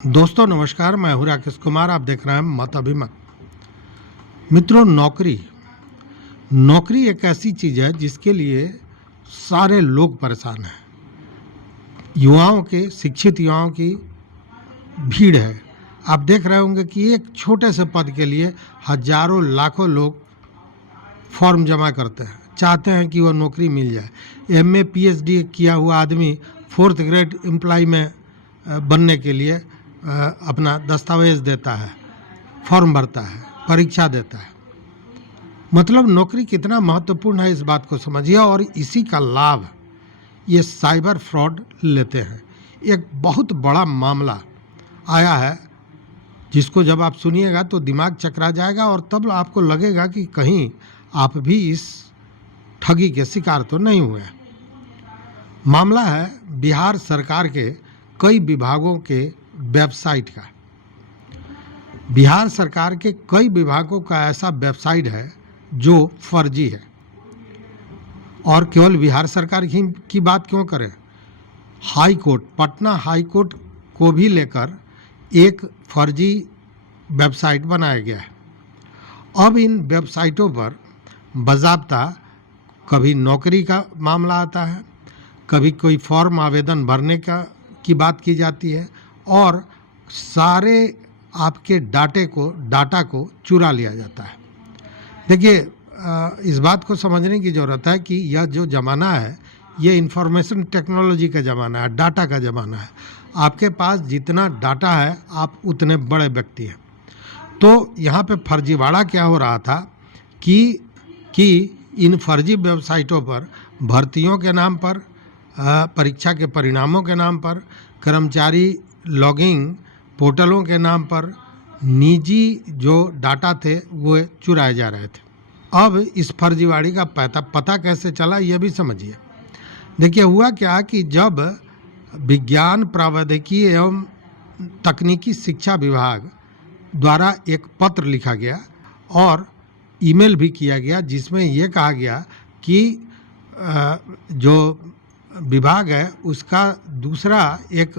दोस्तों नमस्कार, मैं हूं राकेश कुमार। आप देख रहे हैं मत अभिमत। मित्रों, नौकरी एक ऐसी चीज़ है जिसके लिए सारे लोग परेशान हैं। शिक्षित युवाओं की भीड़ है। आप देख रहे होंगे कि एक छोटे से पद के लिए हजारों लाखों लोग फॉर्म जमा करते हैं, चाहते हैं कि वह नौकरी मिल जाए। एमए पीएचडी किया हुआ आदमी 4th ग्रेड एम्प्लॉय में बनने के लिए अपना दस्तावेज देता है, फॉर्म भरता है, परीक्षा देता है। मतलब नौकरी कितना महत्वपूर्ण है, इस बात को समझिए। और इसी का लाभ ये साइबर फ्रॉड लेते हैं। एक बहुत बड़ा मामला आया है जिसको जब आप सुनिएगा तो दिमाग चकरा जाएगा और तब आपको लगेगा कि कहीं आप भी इस ठगी के शिकार तो नहीं हुए। मामला है बिहार सरकार के कई विभागों के वेबसाइट का। बिहार सरकार के कई विभागों का ऐसा वेबसाइट है जो फर्जी है। और केवल बिहार सरकार की बात क्यों करें, high court, Patna high court को भी लेकर एक फर्जी वेबसाइट बनाया गया है। अब इन वेबसाइटों पर बाज़ाब्ता कभी नौकरी का मामला आता है, कभी कोई फॉर्म आवेदन भरने की बात की जाती है और सारे आपके डाटा को चुरा लिया जाता है। देखिए, इस बात को समझने की ज़रूरत है कि यह जो ज़माना है ये इंफॉर्मेशन टेक्नोलॉजी का ज़माना है, डाटा का ज़माना है। आपके पास जितना डाटा है आप उतने बड़े व्यक्ति हैं। तो यहाँ पे फर्जीवाड़ा क्या हो रहा था कि इन फर्जी वेबसाइटों पर भर्तियों के नाम पर, परीक्षा के परिणामों के नाम पर, कर्मचारी लॉगिंग पोर्टलों के नाम पर निजी जो डाटा थे वो चुराए जा रहे थे। अब इस फर्जीवाड़ी का पता कैसे चला, ये भी समझिए। देखिए, हुआ क्या कि जब विज्ञान प्रौद्योगिकी एवं तकनीकी शिक्षा विभाग द्वारा एक पत्र लिखा गया और ईमेल भी किया गया जिसमें ये कहा गया कि जो विभाग है उसका दूसरा एक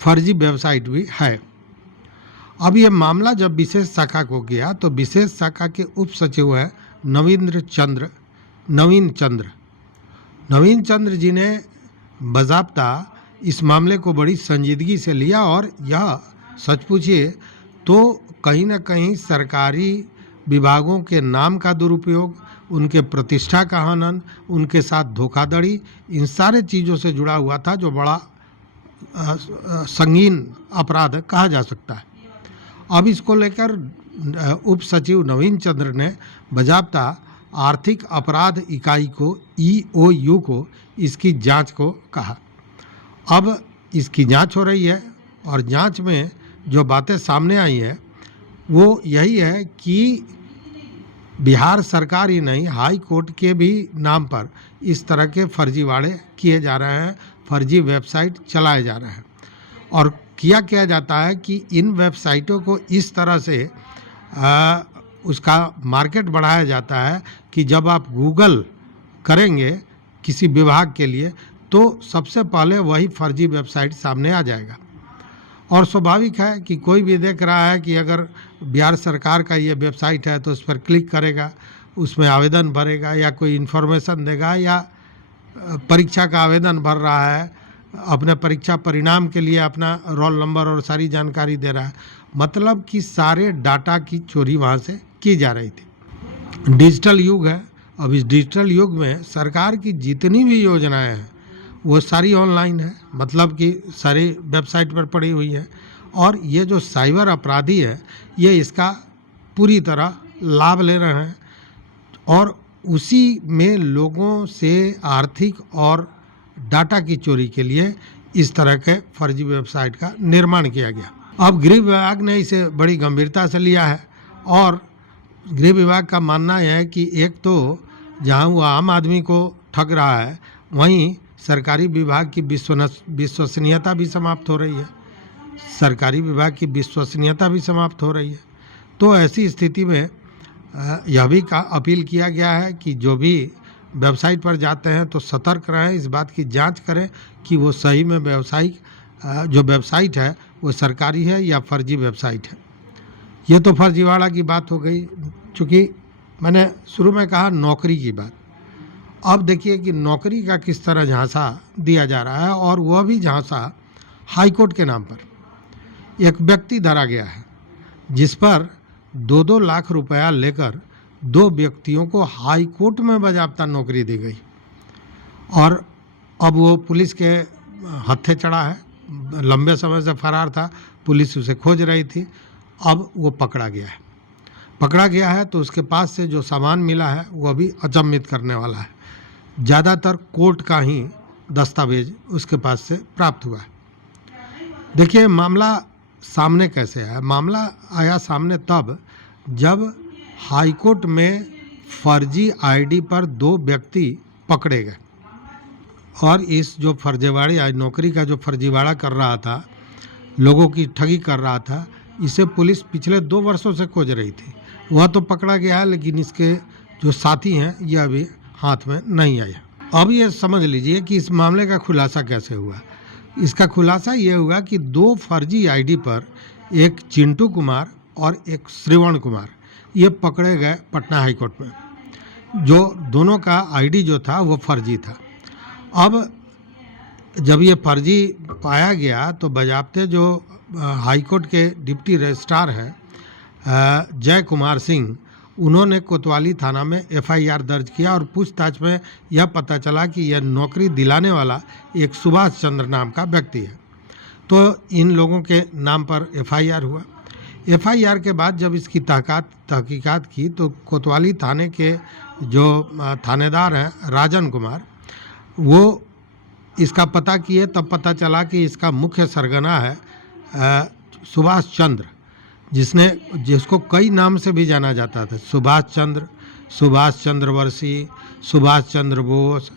फर्जी वेबसाइट भी है। अब ये मामला जब विशेष शाखा को गया तो विशेष शाखा के उप सचिव हैं नवीन चंद्र जी ने बाज़ाब्ता इस मामले को बड़ी संजीदगी से लिया और यह सच पूछिए तो कहीं ना कहीं सरकारी विभागों के नाम का दुरुपयोग, उनके प्रतिष्ठा का हनन, उनके साथ धोखाधड़ी, इन सारे चीज़ों से जुड़ा हुआ था जो बड़ा संगीन अपराध कहा जा सकता है। अब इसको लेकर उप सचिव नवीन चंद्र ने बाज़ाब्ता आर्थिक अपराध इकाई को EOU को इसकी जांच को कहा। अब इसकी जांच हो रही है और जांच में जो बातें सामने आई हैं वो यही है कि बिहार सरकार ही नहीं, हाई कोर्ट के भी नाम पर इस तरह के फर्जीवाड़े किए जा रहे हैं, फर्जी वेबसाइट चलाए जा रहे हैं। और किया जाता है कि इन वेबसाइटों को इस तरह से उसका मार्केट बढ़ाया जाता है कि जब आप गूगल करेंगे किसी विभाग के लिए तो सबसे पहले वही फर्जी वेबसाइट सामने आ जाएगा। और स्वाभाविक है कि कोई भी देख रहा है कि अगर बिहार सरकार का ये वेबसाइट है तो उस पर क्लिक करेगा, उसमें आवेदन भरेगा या कोई इन्फॉर्मेशन देगा या परीक्षा का आवेदन भर रहा है, अपने परीक्षा परिणाम के लिए अपना रोल नंबर और सारी जानकारी दे रहा है। मतलब कि सारे डाटा की चोरी वहाँ से की जा रही थी। डिजिटल युग है। अब इस डिजिटल युग में सरकार की जितनी भी योजनाएं हैं वो सारी ऑनलाइन है, मतलब कि सारी वेबसाइट पर पड़ी हुई है। और ये जो साइबर अपराधी है ये इसका पूरी तरह लाभ ले रहे हैं और उसी में लोगों से आर्थिक और डाटा की चोरी के लिए इस तरह के फर्जी वेबसाइट का निर्माण किया गया। अब गृह विभाग ने इसे बड़ी गंभीरता से लिया है और गृह विभाग का मानना है कि एक तो जहां वो आम आदमी को ठग रहा है वहीं सरकारी विभाग की विश्वसनीयता भी समाप्त हो रही है, सरकारी विभाग की विश्वसनीयता भी समाप्त हो रही है। तो ऐसी स्थिति में यह भी अपील किया गया है कि जो भी वेबसाइट पर जाते हैं तो सतर्क रहें, इस बात की जांच करें कि वो सही में जो वेबसाइट है वो सरकारी है या फर्जी वेबसाइट है। ये तो फर्जीवाड़ा की बात हो गई, चूँकि मैंने शुरू में कहा नौकरी की बात। अब देखिए कि नौकरी का किस तरह झांसा दिया जा रहा है, और वह भी झांसा हाईकोर्ट के नाम पर। एक व्यक्ति धरा गया है जिस पर 2-2 लाख रुपया लेकर 2 व्यक्तियों को हाईकोर्ट में बाज़ाब्ता नौकरी दी गई, और अब वो पुलिस के हत्थे चढ़ा है। लंबे समय से फरार था, पुलिस उसे खोज रही थी, अब वो पकड़ा गया है। पकड़ा गया है तो उसके पास से जो सामान मिला है वह भी अचंभित करने वाला है। ज़्यादातर कोर्ट का ही दस्तावेज उसके पास से प्राप्त हुआ है। देखिए मामला सामने कैसे आया। मामला आया सामने तब जब हाईकोर्ट में फर्जी आईडी पर 2 व्यक्ति पकड़े गए, और इस जो फर्जीवाड़ी नौकरी का जो फर्जीवाड़ा कर रहा था, लोगों की ठगी कर रहा था, इसे पुलिस पिछले 2 वर्षों से खोज रही थी। वह तो पकड़ा गया है, लेकिन इसके जो साथी हैं यह अभी हाथ में नहीं आया। अब ये समझ लीजिए कि इस मामले का खुलासा कैसे हुआ। इसका खुलासा ये हुआ कि 2 फर्जी आईडी पर एक चिंटू कुमार और एक श्रवण कुमार ये पकड़े गए पटना हाईकोर्ट में, जो दोनों का आईडी जो था वो फर्जी था। अब जब ये फर्जी पाया गया तो बाज़ाब्ते जो हाईकोर्ट के डिप्टी रजिस्ट्रार हैं जय कुमार सिंह, उन्होंने कोतवाली थाना में एफआईआर दर्ज किया, और पूछताछ में यह पता चला कि यह नौकरी दिलाने वाला एक सुभाष चंद्र नाम का व्यक्ति है। तो इन लोगों के नाम पर एफआईआर हुआ। एफआईआर के बाद जब इसकी तहकीकात की तो कोतवाली थाने के जो थानेदार हैं राजन कुमार, वो इसका पता किए, तब पता चला कि इसका मुख्य सरगना है सुभाष चंद्र, जिसको कई नाम से भी जाना जाता था। सुभाष चंद्र, सुभाष चंद्र वर्षी, सुभाष चंद्र बोस,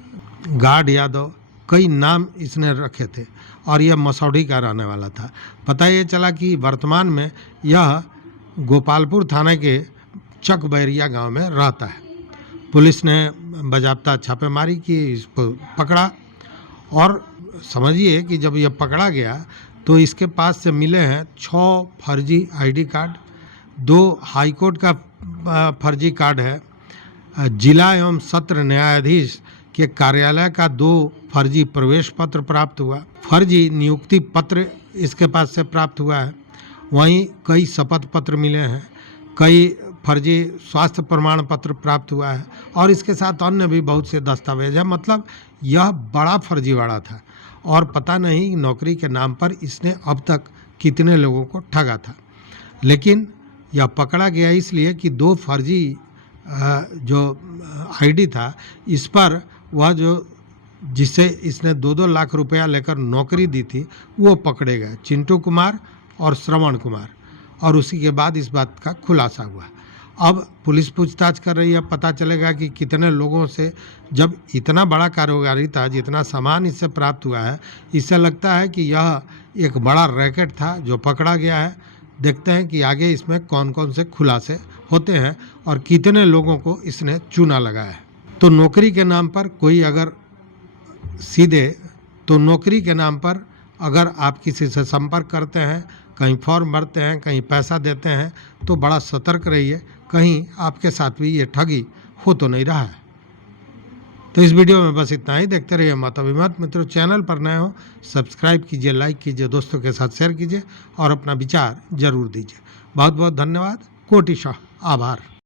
गार्ड यादव, कई नाम इसने रखे थे, और यह मसौढ़ी का रहने वाला था। पता ये चला कि वर्तमान में यह गोपालपुर थाने के चक बैरिया गांव में रहता है। पुलिस ने बाज़ाब्ता छापेमारी की, इसको पकड़ा, और समझिए कि जब यह पकड़ा गया तो इसके पास से मिले हैं 6 फर्जी आईडी कार्ड, 2 हाईकोर्ट का फर्जी कार्ड है, जिला एवं सत्र न्यायाधीश के कार्यालय का 2 फर्जी प्रवेश पत्र प्राप्त हुआ, फर्जी नियुक्ति पत्र इसके पास से प्राप्त हुआ है। वहीं कई शपथ पत्र मिले हैं, कई फर्जी स्वास्थ्य प्रमाण पत्र प्राप्त हुआ है, और इसके साथ अन्य भी बहुत से दस्तावेज हैं। मतलब यह बड़ा फर्जीवाड़ा था, और पता नहीं नौकरी के नाम पर इसने अब तक कितने लोगों को ठगा था। लेकिन यह पकड़ा गया इसलिए कि 2 फर्जी जो आईडी था, इस पर वह जो जिससे इसने 2-2 लाख रुपया लेकर नौकरी दी थी वो पकड़े गए, चिंटू कुमार और श्रवण कुमार, और उसी के बाद इस बात का खुलासा हुआ। अब पुलिस पूछताछ कर रही है, पता चलेगा कि कितने लोगों से, जब इतना बड़ा कारोबारी था, जितना सामान इससे प्राप्त हुआ है, इससे लगता है कि यह एक बड़ा रैकेट था जो पकड़ा गया है। देखते हैं कि आगे इसमें कौन कौन से खुलासे होते हैं और कितने लोगों को इसने चूना लगाया है। तो नौकरी के नाम पर कोई अगर नौकरी के नाम पर अगर आप किसी से संपर्क करते हैं, कहीं फॉर्म भरते हैं, कहीं पैसा देते हैं, तो बड़ा सतर्क रहिए, कहीं आपके साथ भी ये ठगी हो तो नहीं रहा है। तो इस वीडियो में बस इतना ही। देखते रहिए मत अभिमत। मित्रों, चैनल पर नए हो सब्सक्राइब कीजिए, लाइक कीजिए, दोस्तों के साथ शेयर कीजिए, और अपना विचार जरूर दीजिए। बहुत बहुत धन्यवाद। कोटिशः आभार।